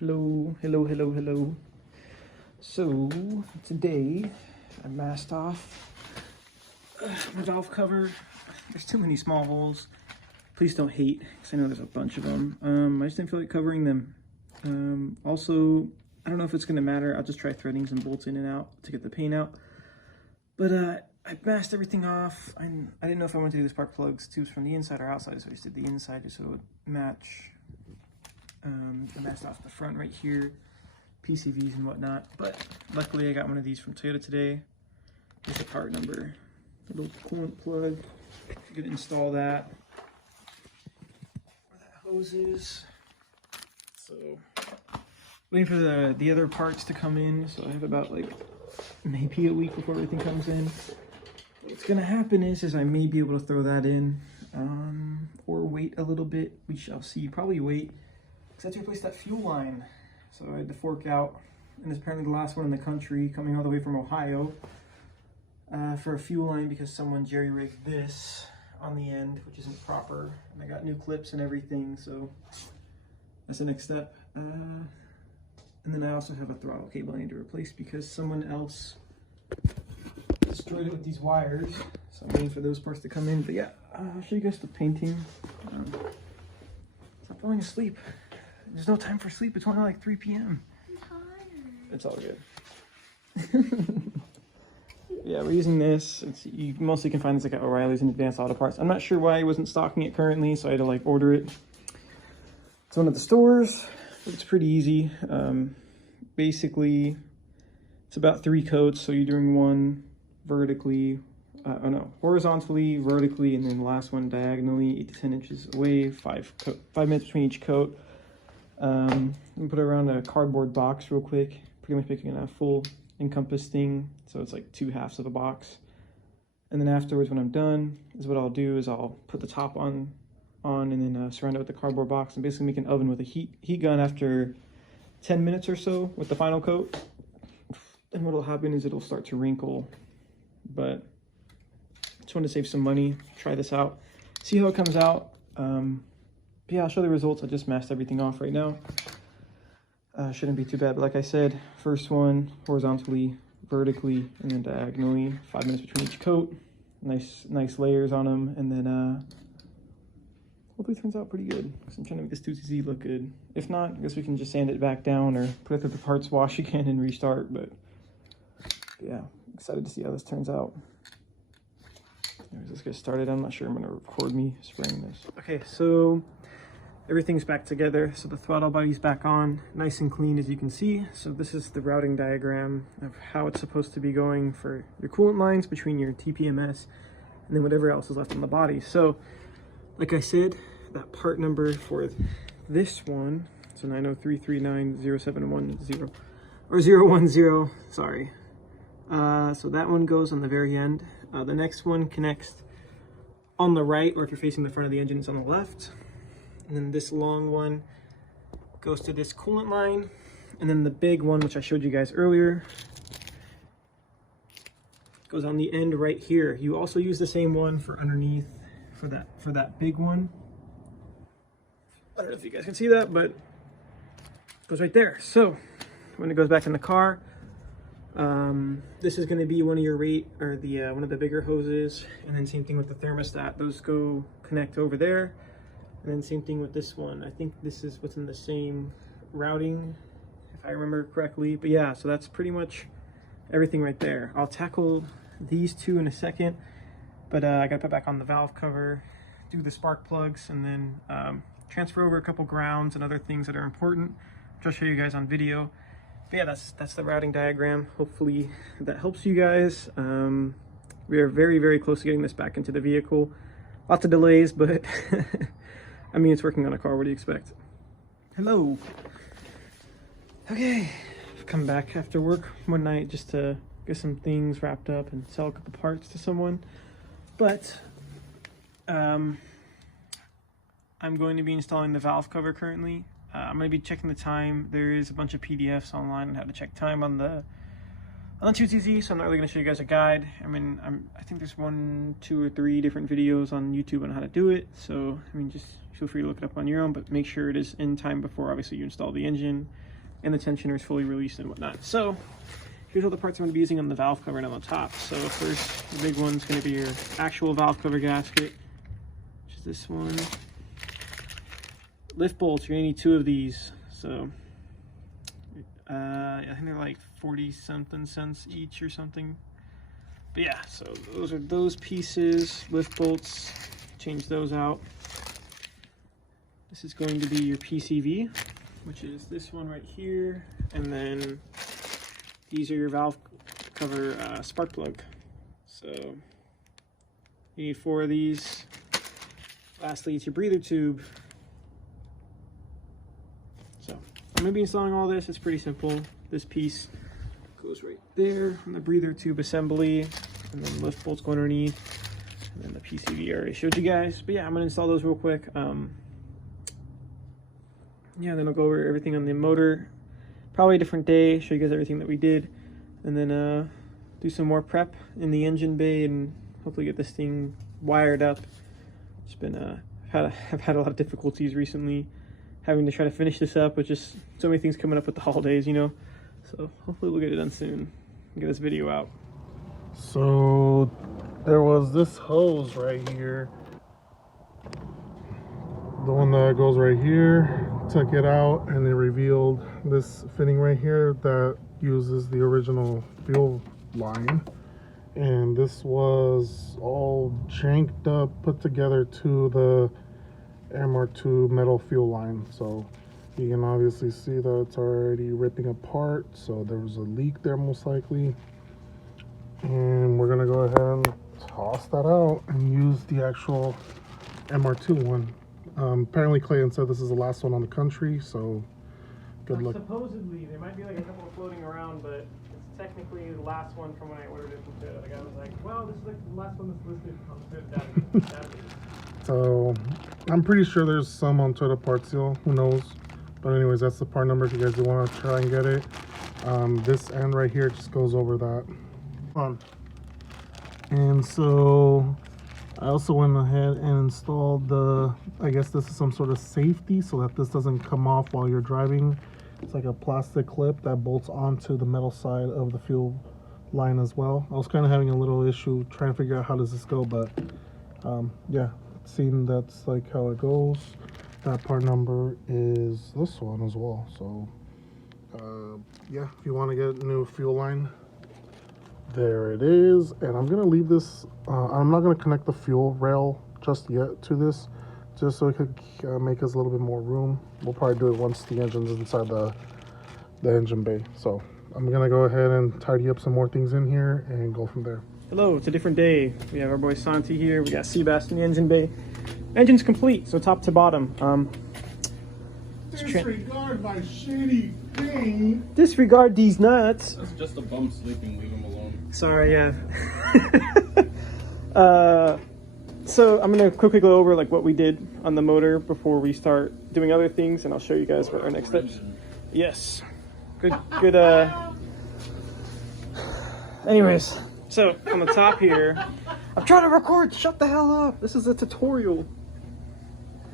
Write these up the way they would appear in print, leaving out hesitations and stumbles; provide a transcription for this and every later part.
Hello. So today I masked off my valve cover. There's too many small holes. Please don't hate, because I know there's a bunch of them. I just didn't feel like covering them. Also, I don't know if it's going to matter. I'll just try threading some bolts in and out to get the paint out. But I masked everything off. I didn't know if I wanted to do the spark plugs tubes from the inside or outside, so I just did the inside just so it would match. I masked off the front right here, PCVs and whatnot, but luckily I got one of these from Toyota today. Here's the part number. A little coolant plug. You could install that. Where that hose is. So, waiting for the other parts to come in, so I have about like maybe a week before everything comes in. What's gonna happen is I may be able to throw that in, or wait a little bit. We shall see. Probably wait. Because I had to replace that fuel line, so I had to fork out, and it's apparently the last one in the country, coming all the way from Ohio, for a fuel line because someone jerry-rigged this on the end, which isn't proper, and I got new clips and everything, so that's the next step. And then I also have a throttle cable I need to replace because someone else destroyed it with these wires, so I'm waiting for those parts to come in. But yeah, I'll show you guys the painting. Stop falling asleep. There's no time for sleep. It's only like 3 p.m. I'm tired. It's all good. Yeah, we're using this. You mostly can find this like at O'Reilly's and Advanced Auto Parts. I'm not sure why he wasn't stocking it currently, so I had to like order it. It's one of the stores. It's pretty easy. Basically, it's about 3 coats. So you're doing one vertically, horizontally, vertically, and then the last one diagonally, 8 to 10 inches away. 5 minutes between each coat. I'm gonna put it around a cardboard box real quick, pretty much making a full encompass thing, so it's like 2 halves of a box. And then afterwards, when I'm done, is what I'll do is I'll put the top on and then surround it with the cardboard box and basically make an oven with a heat gun after 10 minutes or so with the final coat. And what'll happen is it'll start to wrinkle, but just want to save some money, try this out, see how it comes out. But yeah, I'll show the results. I just masked everything off right now. Shouldn't be too bad, but like I said, first one horizontally, vertically, and then diagonally. 5 minutes between each coat. Nice layers on them, and then hopefully it turns out pretty good. Because I'm trying to make this 2CZ look good. If not, I guess we can just sand it back down or put it through the parts wash again and restart. But yeah, excited to see how this turns out. Anyways, let's get started. I'm not sure I'm gonna record me spraying this. Okay, so everything's back together. So the throttle body's back on, nice and clean as you can see. So this is the routing diagram of how it's supposed to be going for your coolant lines between your TPMS and then whatever else is left on the body. So like I said, that part number for this one, so 903390710 or 010, sorry. So that one goes on the very end. The next one connects on the right, or if you're facing the front of the engine, it's on the left. And then this long one goes to this coolant line. And then the big one, which I showed you guys earlier, goes on the end right here. You also use the same one for underneath for that big one. I don't know if you guys can see that, but it goes right there. So when it goes back in the car, this is going to be one of your one of the bigger hoses, and then same thing with the thermostat. Those go connect over there, and then same thing with this one. I think this is what's in the same routing, if I remember correctly. But yeah, so that's pretty much everything right there. I'll tackle these two in a second, but I got to put back on the valve cover, do the spark plugs, and then transfer over a couple grounds and other things that are important, which I'll show you guys on video. But yeah, that's the routing diagram. Hopefully that helps you guys. We are very, very close to getting this back into the vehicle. Lots of delays, but I mean, it's working on a car. What do you expect? Hello. Okay, I've come back after work one night just to get some things wrapped up and sell a couple parts to someone. But I'm going to be installing the valve cover currently. I'm going to be checking the time. There is a bunch of PDFs online on how to check time on the 2CZ, so I'm not really going to show you guys a guide. I mean, I think there's 1, 2, or 3 different videos on YouTube on how to do it. So, I mean, just feel free to look it up on your own, but make sure it is in time before, obviously, you install the engine. and the tensioner is fully released and whatnot. So here's all the parts I'm going to be using on the valve cover and on the top. So first, the big one's going to be your actual valve cover gasket, which is this one. Lift bolts, you're going to need 2 of these. So I think they're like 40-something cents each or something. But yeah, so those are those pieces, lift bolts, change those out. This is going to be your PCV, which is this one right here, and then these are your valve cover spark plug. So you need 4 of these. Lastly, it's your breather tube. So I'm going to be installing all this. It's pretty simple. This piece goes right there on the breather tube assembly, and then lift bolts go underneath, and then the PCV I already showed you guys. But yeah, I'm going to install those real quick. Yeah, then I'll go over everything on the motor. Probably a different day, show you guys everything that we did, and then do some more prep in the engine bay and hopefully get this thing wired up. It's been I've had a lot of difficulties recently having to try to finish this up with just so many things coming up with the holidays, you know. So hopefully we'll get it done soon and get this video out. So there was this hose right here, the one that goes right here. Took it out and it revealed this fitting right here that uses the original fuel line, and this was all janked up, put together to the MR-2 metal fuel line. So you can obviously see that it's already ripping apart, so there was a leak there most likely, and we're gonna go ahead and toss that out and use the actual MR-2 one. Apparently Clayton said this is the last one on the country, so good luck. Supposedly, there might be like a couple floating around, but it's technically the last one from when I ordered it from Toyota. The guy was like, well, this is like the last one that's listed on the Toyota database. So I'm pretty sure there's some on Toyota Parts Seal, who knows. But anyways, that's the part number if you guys do want to try and get it. This end right here just goes over that. And so I also went ahead and installed I guess this is some sort of safety so that this doesn't come off while you're driving. It's like a plastic clip that bolts onto the metal side of the fuel line as well. I was kind of having a little issue trying to figure out how does this go, but yeah, seeing that's like how it goes. That part number is this one as well. So yeah, if you want to get a new fuel line, there it is. And I'm gonna leave this, I'm not gonna connect the fuel rail just yet to this, just so it could make us a little bit more room. We'll probably do it once the engine's inside the engine bay. So I'm gonna go ahead and tidy up some more things in here and go from there. Hello, it's a different day. We have our boy Santi here. We got Seabass in the engine bay. Engine's complete, so top to bottom. Disregard my shitty thing. Disregard these nuts. That's just a bum sleeping, leave him alone. Sorry, yeah. So I'm gonna quickly go over like what we did on the motor before we start doing other things, and I'll show you guys what our next steps. Yes. Good. Anyways, so on the top here, I'm trying to record. Shut the hell up. This is a tutorial.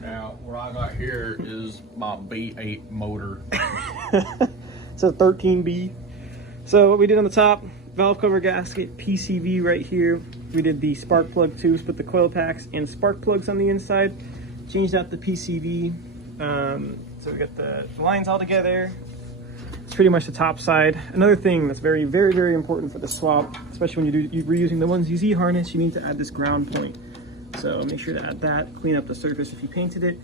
Now, what I got here is my B8 motor. It's a 13B. So what we did on the top, valve cover gasket, PCV right here. We did the spark plug tubes, put the coil packs and spark plugs on the inside. Changed out the PCV. So we got the lines all together. It's pretty much the top side. Another thing that's very, very, very important for the swap, especially when you're reusing the 1ZZ harness, you need to add this ground point. So make sure to add that, clean up the surface if you painted it.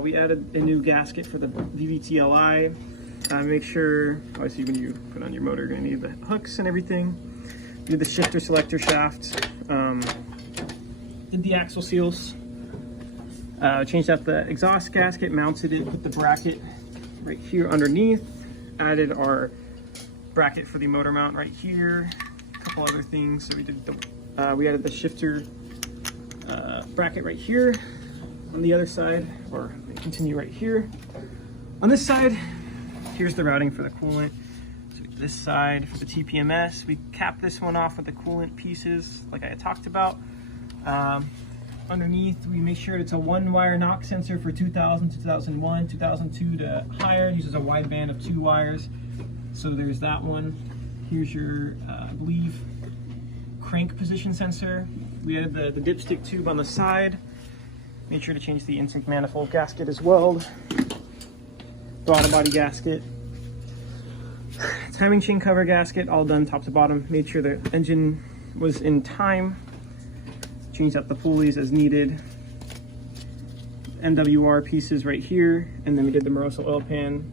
We added a new gasket for the VVT-LI. Make sure, obviously when you put on your motor, you're gonna need the hooks and everything. Did the shifter selector shaft. Did the axle seals. Changed out the exhaust gasket, mounted it, put the bracket right here underneath. Added our bracket for the motor mount right here. A couple other things. So we did we added the shifter bracket right here on the other side, or continue right here. On this side, here's the routing for the coolant. So this side for the TPMS, we capped this one off with the coolant pieces like I had talked about. underneath, we make sure it's a 1-wire knock sensor for 2000, 2001, 2002 to higher. It uses a wide band of 2 wires. So there's that one. Here's your, I believe, crank position sensor. We had the dipstick tube on the side. Made sure to change the intake manifold gasket as well. Throttle body gasket. Timing chain cover gasket, all done top to bottom. Made sure the engine was in time. Changed out the pulleys as needed. MWR pieces right here, and then we did the Moroso oil pan.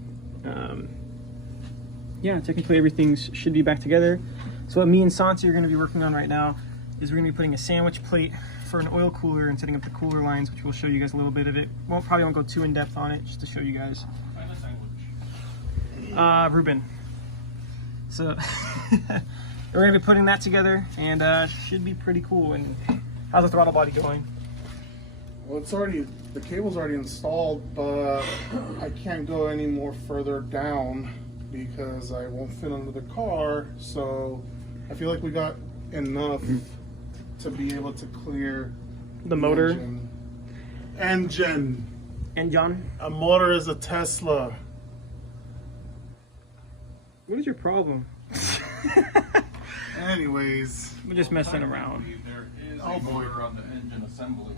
Yeah, technically everything should be back together. So what me and Santi are going to be working on right now is we're going to be putting a sandwich plate for an oil cooler and setting up the cooler lines, which we'll show you guys a little bit of it. Probably won't go too in depth on it, just to show you guys. Ruben. So we're going to be putting that together, and should be pretty cool. And how's the throttle body going? Well, it's already, the cable's already installed, but I can't go any more further down because I won't fit under the car. So I feel like we got enough to be able to clear The motor. Engine. And John? A motor is a Tesla. What is your problem? Anyways. We're just messing around. There is a motor on the engine assembly.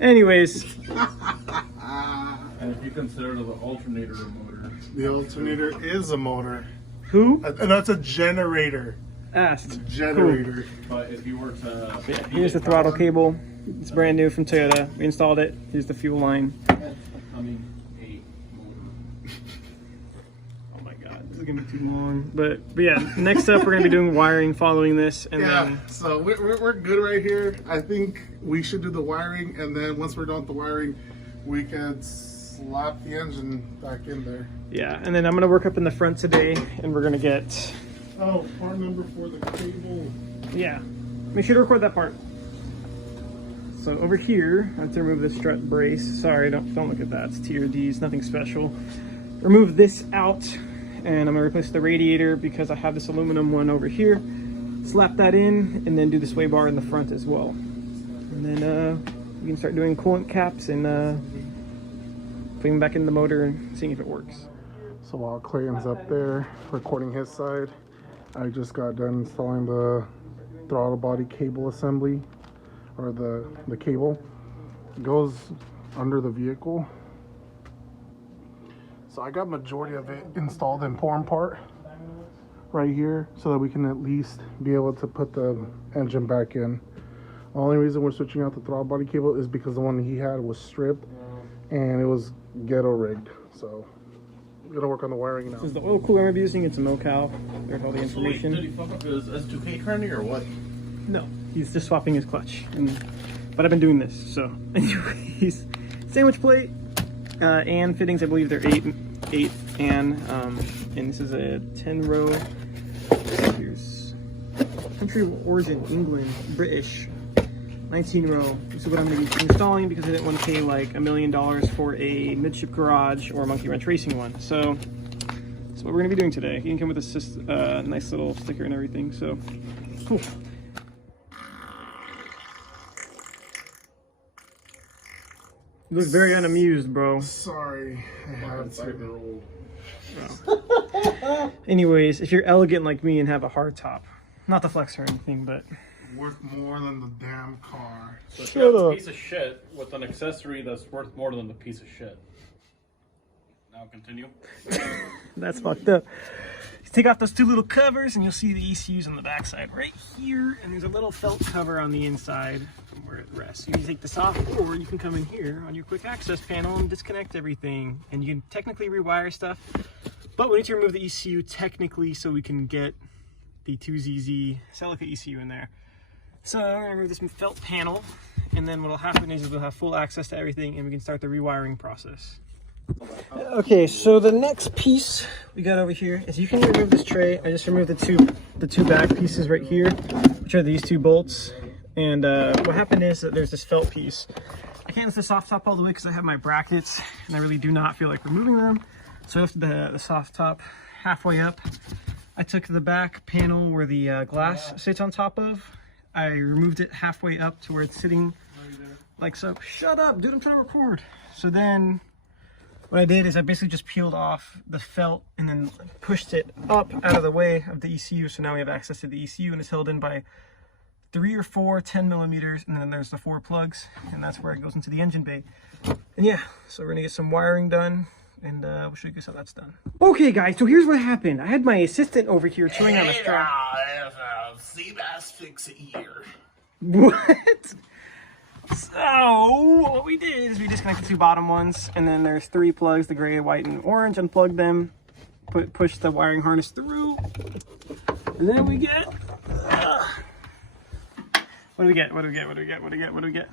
Anyways. And if you consider the alternator a motor. The alternator is a motor. Who? And that's a generator. Asked. Generator. Cool. But if you were to... Yeah, here's the throttle cable. It's brand new from Toyota. We installed it. Here's the fuel line. I mean, a motor. Oh my god, this is gonna be too long. But yeah, next up we're gonna be doing wiring following this, and then so we're good right here. I think we should do the wiring, and then once we're done with the wiring, we can slap the engine back in there. yeah, and then I'm gonna work up in the front today, and we're gonna get Part number for the cable. yeah. Make sure to record that part. So over here, I have to remove the strut brace. Sorry, don't look at that. It's TRDs, nothing special. Remove this out, and I'm gonna replace the radiator because I have this aluminum one over here. Slap that in, and then do the sway bar in the front as well. And then we can start doing coolant caps and putting them back in the motor and seeing if it works. So while Clayton's up there recording his side, I just got done installing the throttle body cable assembly, or the cable. It goes under the vehicle. So I got majority of it installed in porn part right here so that we can at least be able to put the engine back in. The only reason we're switching out the throttle body cable is because the one he had was stripped and it was ghetto rigged. So we're gonna work on the wiring now. This is the oil cooler I'm using. It's a MoCal. There's all the So wait, information. did he fuck up his S2K tranny or what? No, he's just swapping his clutch. But I've been doing this, so anyways. Sandwich plate and fittings, I believe they're 8 and this is a 10 row. Here's country of origin, England, British, 19 row. This is what I'm going to be installing because I didn't want to pay like $1 million for a midship garage or Monkey Wrench Racing one. So that's what we're going to be doing today. You can come with a nice little sticker and everything, so cool. You look very unamused, bro. Sorry, I have to. Oh. Anyways, if you're elegant like me and have a hard top, not the flex or anything, but Worth more than the damn car. So Shut you have up. a piece of shit with an accessory that's worth more than the piece of shit. Now continue. that's fucked up. You take off those 2 little covers and you'll see the ECUs on the backside right here, and there's a little felt cover on the inside from where it rests. You can take this off, or you can come in here on your quick access panel and disconnect everything, and you can technically rewire stuff, but we need to remove the ECU technically so we can get the 2ZZ Celica ECU in there. So I'm gonna remove this felt panel, and then what'll happen is we'll have full access to everything and we can start the rewiring process. Okay, so the next piece we got over here is you can remove this tray. I just removed the two back pieces right here, which are these 2 bolts. And what happened is that there's this felt piece. I can't lift the soft top all the way because I have my brackets and I really do not feel like removing them. So I lifted the soft top halfway up. I took the back panel where the glass sits on top of. I removed it halfway up to where it's sitting like so. Shut up, dude, I'm trying to record. So then what I did is I basically just peeled off the felt and then pushed it up out of the way of the ECU. So now we have access to the ECU, and it's held in by 3 or 4 10 millimeters, and then there's the 4 plugs, and that's where it goes into the engine bay. And yeah, so we're gonna get some wiring done, and we'll show you guys how that's done. Okay guys, so here's what happened. I had my assistant over here chewing on a strap. See, that's fix it here. What? So what we did is we disconnected 2 bottom ones, and then there's 3 plugs, the gray, white, and orange. Unplugged them, push the wiring harness through, and then we get. What do we get? What do we get? What do we get? What do we get? What do we get?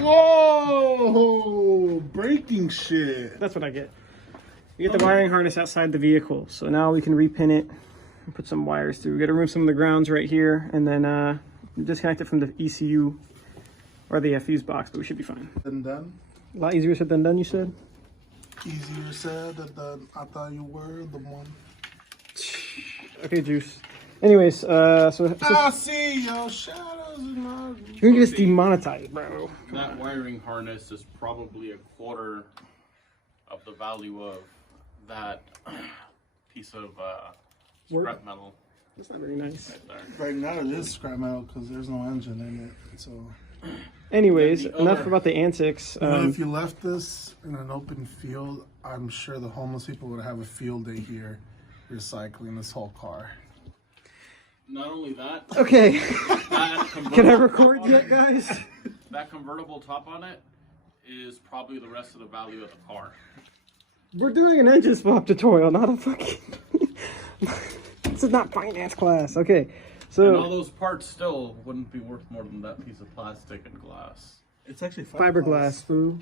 Whoa! Breaking shit. That's what I get. You get the wiring harness outside the vehicle, so now we can repin it and put some wires through. We got to remove some of the grounds right here, and then disconnect it from the ECU or the fuse box, but we should be fine. And done. A lot easier said than done, you said? Easier said than done. I thought you were the one. Okay, Juice. Anyways, so I see your shadows in my... you're gonna get us demonetized, bro. That wiring harness is probably a quarter of the value of that piece of scrap metal. That's not very nice. Right there. Right now it is scrap metal because there's no engine in it. So, Anyways, enough about the antics. if you left this in an open field, I'm sure the homeless people would have a field day here recycling this whole car. Not only that, Okay, that can I record yet, guys? That convertible top on it is probably the rest of the value of the car. We're doing an engine swap tutorial, not a fucking... This is not finance class. Okay, so... And all those parts still wouldn't be worth more than that piece of plastic and glass. It's actually fiberglass, fool.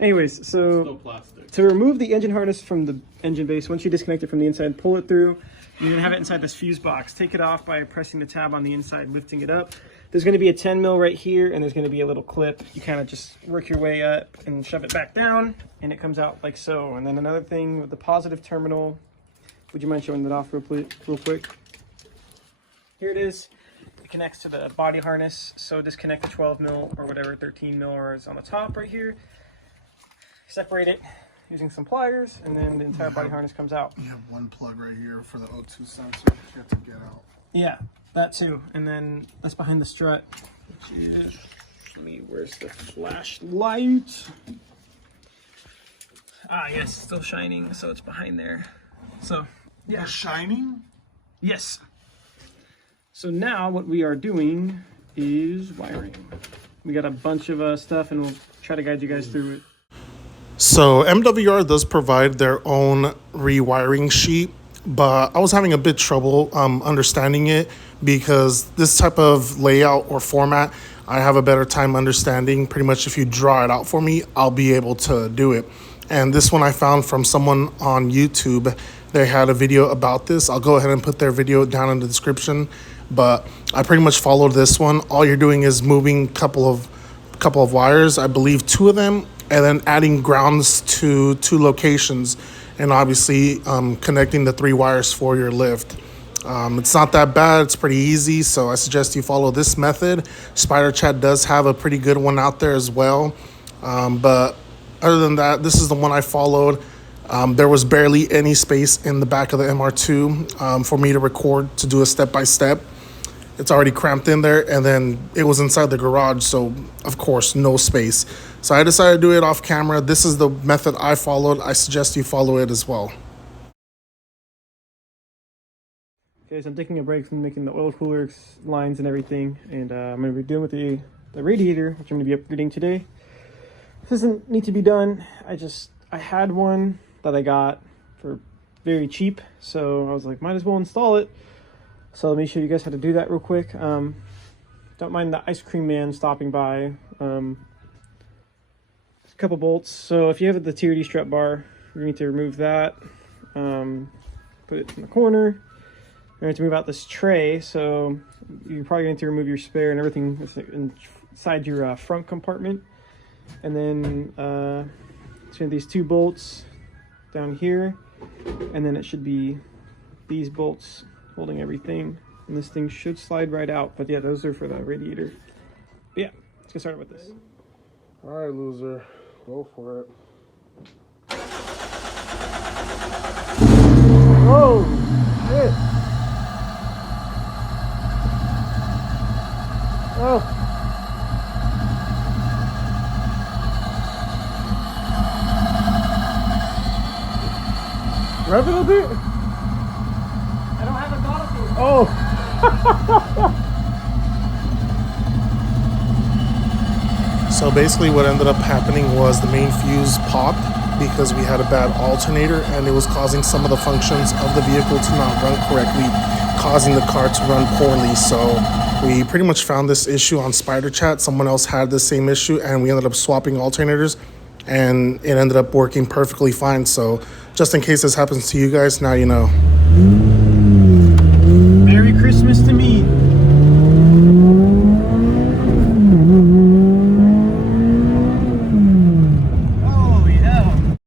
Anyways, so Still plastic. to remove the engine harness from the engine base, once you disconnect it from the inside, pull it through. You're gonna have it inside this fuse box. Take it off by pressing the tab on the inside, lifting it up. There's gonna be a 10 mil right here, and there's gonna be a little clip. You kind of just work your way up and shove it back down, and it comes out like so. And then another thing with the positive terminal, would you mind showing that off real quick? Here it is. It connects to the body harness. So disconnect the 12 mil or whatever 13 mil is on the top right here. Separate it using some pliers, and then the entire body harness comes out. You have one plug right here for the O2 sensor that you have to get out. Yeah, that too. And then that's behind the strut, which is, where's the flashlight? Ah, yes, still shining, so it's behind there. So, yeah. It's shining? Yes. So now what we are doing is wiring. We got a bunch of stuff, and we'll try to guide you guys through it. So MWR does provide their own rewiring sheet, but I was having a bit trouble understanding it because this type of layout or format, I have a better time understanding. Pretty much if you draw it out for me, I'll be able to do it. And this one I found from someone on YouTube. They had a video about this. I'll go ahead and put their video down in the description, but I pretty much followed this one. All you're doing is moving a couple of wires, I believe 2 of them, and then adding grounds to 2 locations, and obviously connecting the 3 wires for your lift. It's not that bad. It's pretty easy, so I suggest you follow this method. Spider Chat does have a pretty good one out there as well, but other than that, this is the one I followed. There was barely any space in the back of the MR-2 for me to record, to do a step-by-step. It's already cramped in there, and then it was inside the garage, so of course no space. So I decided to do it off camera. This is the method I followed. I suggest you follow it as well. Okay, so I'm taking a break from making the oil cooler lines and everything, and I'm going to be dealing with the radiator, which I'm going to be upgrading today. This doesn't need to be done. I had one that I got for very cheap, so I was like, might as well install it. So let me show you guys how to do that real quick. Don't mind the ice cream man stopping by. A couple bolts. So if you have the TRD strut bar, you need to remove that. Put it in the corner. You're going to move out this tray. So you're probably going to remove your spare and everything inside your front compartment. And then so these 2 bolts down here, and then it should be these bolts holding everything, and this thing should slide right out. But yeah, those are for the radiator. But yeah, get started with this. All right, loser, go for it. Oh shit! Oh. Rev it a bit? I don't have a throttle to. Oh! So basically what ended up happening was the main fuse popped because we had a bad alternator and it was causing some of the functions of the vehicle to not run correctly, causing the car to run poorly. So we pretty much found this issue on Spider Chat. Someone else had the same issue and we ended up swapping alternators and it ended up working perfectly fine. So just in case this happens to you guys, now you know.